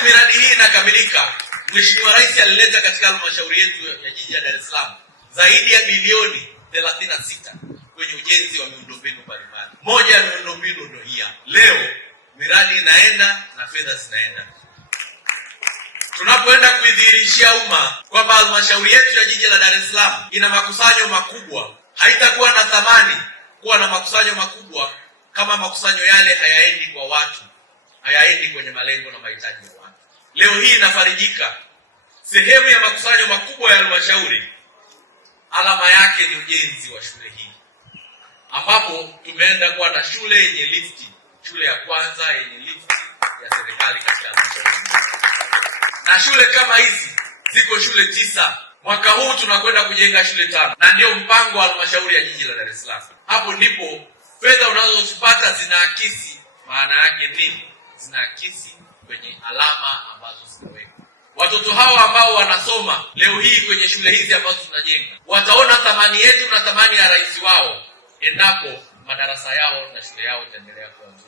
Wakati miradi hii inakamilika, Mheshimiwa Rais alileta katika halmashauri yetu ya jiji la Dar es Salaam zaidi ya bilioni 36 kwenye ujenzi wa miundombinu mbalimbali. Moja ya miundombinu ndio hii. Leo miradi inaenda na fedha zinaenda. Tunapoenda kuidhihirishia umma kwamba halmashauri yetu ya jiji la Dar es Salaam ina makusanyo makubwa, haitakuwa na thamani kuwa na makusanyo makubwa kama makusanyo yale hayaendi kwa watu, hayaendi kwenye malengo na mahitaji ya watu. Leo hii inafarijika, sehemu ya makusanyo makubwa ya halmashauri alama yake ni ujenzi wa shule hii, ambapo tumeenda kuwa na shule yenye lifti, shule ya kwanza yenye lifti ya serikali katika halmashauri. Na shule kama hizi ziko shule 9. Mwaka huu tunakwenda kujenga shule 5, na ndio mpango wa halmashauri ya jiji la Dar es Salaam. Hapo ndipo fedha unazozipata zinaakisi. Maana yake nini? Zinaakisi kwenye alama ambazo zimewekwa. Watoto hawa ambao wanasoma leo hii kwenye shule hizi ambazo tunajenga wataona thamani yetu na thamani ya rais wao endapo madarasa yao na shule yao itaendelea kuwa nzuri.